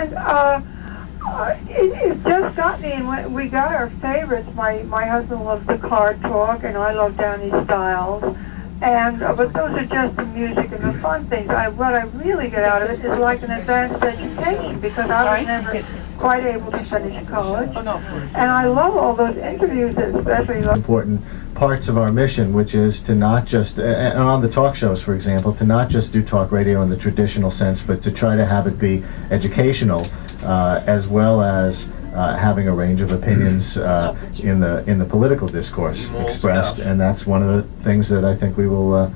And it's just got me, and when we got our favorites. My husband loves the card talk, and I love Danny Styles. And but those are just the music and the fun things. What I really get out of it is like an advanced education, because I was never quite able to finish college. And I love all those interviews, especially those important parts of our mission, which is to not just, and on the talk shows, for example, to not just do talk radio in the traditional sense, but to try to have it be educational, as well as having a range of opinions in the political discourse expressed, and that's one of the things that I think we will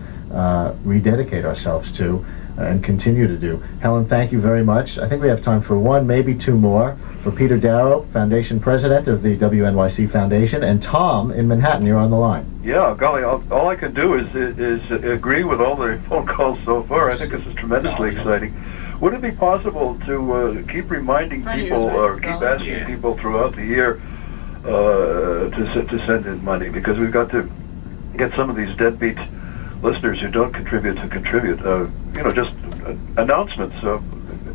rededicate ourselves to and continue to do. Helen, thank you very much. I think we have time for one, maybe two more. For Peter Darrow, Foundation President of the WNYC Foundation, and Tom in Manhattan, you're on the line. Yeah, golly, all I can do is agree with all the phone calls so far. I think this is tremendously exciting. Would it be possible to keep reminding people or keep asking people throughout the year to send in money? Because we've got to get some of these deadbeat listeners who don't contribute to contribute. Just announcements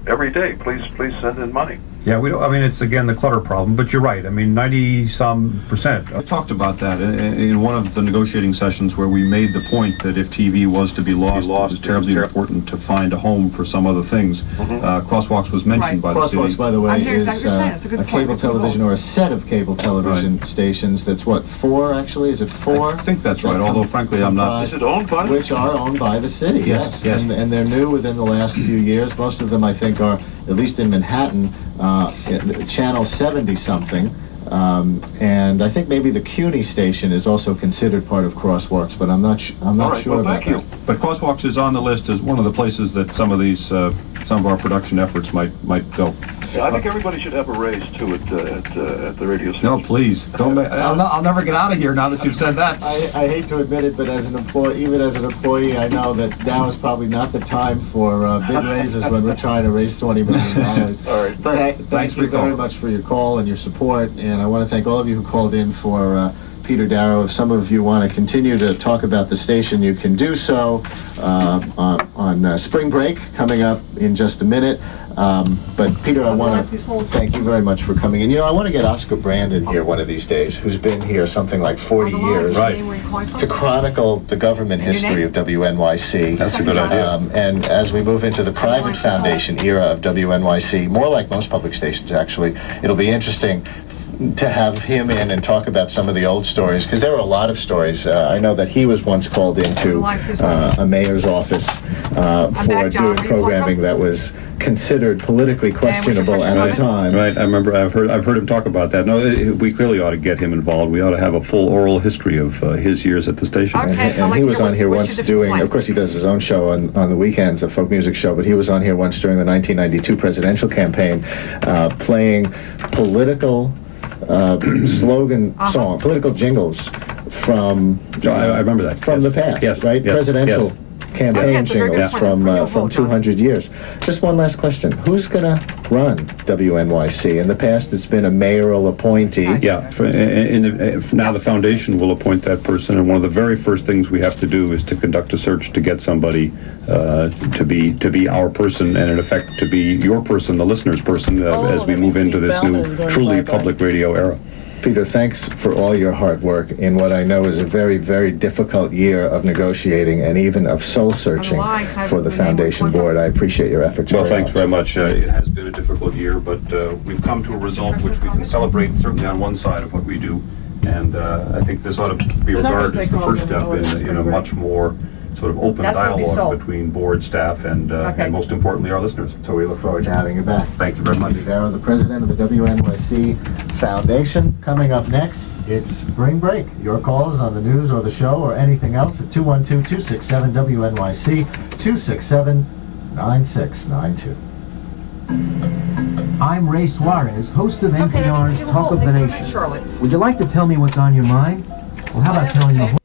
every day. Please send in money. Yeah, we don't, I mean, it's again the clutter problem, but you're right. I mean, 90-some%. I talked about that in one of the negotiating sessions where we made the point that if TV was to be lost, it was terribly important to find a home for some other things. Crosswalks was mentioned by the city. Crosswalks, by the way, is a cable television or a set of cable television stations. That's what, 4 actually? Is it 4? I think that's right, although frankly I'm not. Is it owned by? Which are owned by the city, yes. And they're new within the last few years. Most of them, I think, are, at least in Manhattan, channel 70-something, and I think maybe the CUNY station is also considered part of Crosswalks, but I'm not sure about that. But Crosswalks is on the list as one of the places that some of these, some of our production efforts might go. Yeah, I think everybody should have a raise too at the radio station. No, please don't. I'll never get out of here now that you've said that. I hate to admit it, but as an employee, even as an employee, I know that now is probably not the time for big raises when we're trying to raise $20 million. All right. Thanks very much for your call and your support, and I want to thank all of you who called in for Peter Darrow. If some of you want to continue to talk about the station, you can do so on spring break coming up in just a minute. But Peter, I want to thank you very much for coming in. I want to get Oscar Brandon here one of these days, who's been here something like 40 years, to chronicle the government history of WNYC. That's a good idea. And as we move into the private foundation era of WNYC, more like most public stations actually, it'll be interesting to have him in and talk about some of the old stories, because there were a lot of stories. I know that he was once called into a mayor's office for doing programming that was considered politically questionable at the time. Right, I remember. I've heard him talk about that. No, we clearly ought to get him involved. We ought to have a full oral history of his years at the station. And he was on here once doing. Of course, he does his own show on the weekends, a folk music show. But he was on here once during the 1992 presidential campaign, playing political political jingles from. I remember that. From the past, right? Presidential campaign jingles from 200 years. Just one last question. Who's going to run WNYC? In the past, it's been a mayoral appointee. Yeah. Now the foundation will appoint that person, and one of the very first things we have to do is to conduct a search to get somebody to be our person, and in effect to be your person, the listener's person, as we move into this new, truly public radio era. Peter, thanks for all your hard work in what I know is a very, very difficult year of negotiating and even of soul-searching for the Foundation Board. I appreciate your efforts. Well, thanks very much. It has been a difficult year, but we've come to a result which we can celebrate, certainly on one side of what we do. And I think this ought to be regarded as the first step in a much more sort of open dialogue between board, staff, and most importantly, our listeners. So we look forward to having you back. Thank you very much. Darrow, the president of the WNYC Foundation. Coming up next, it's Spring Break. Your calls on the news or the show or anything else at 212-267-WNYC, 267-9692. I'm Ray Suarez, host of NPR's Talk of the Nation. Would you like to tell me what's on your mind? Well, how about telling me what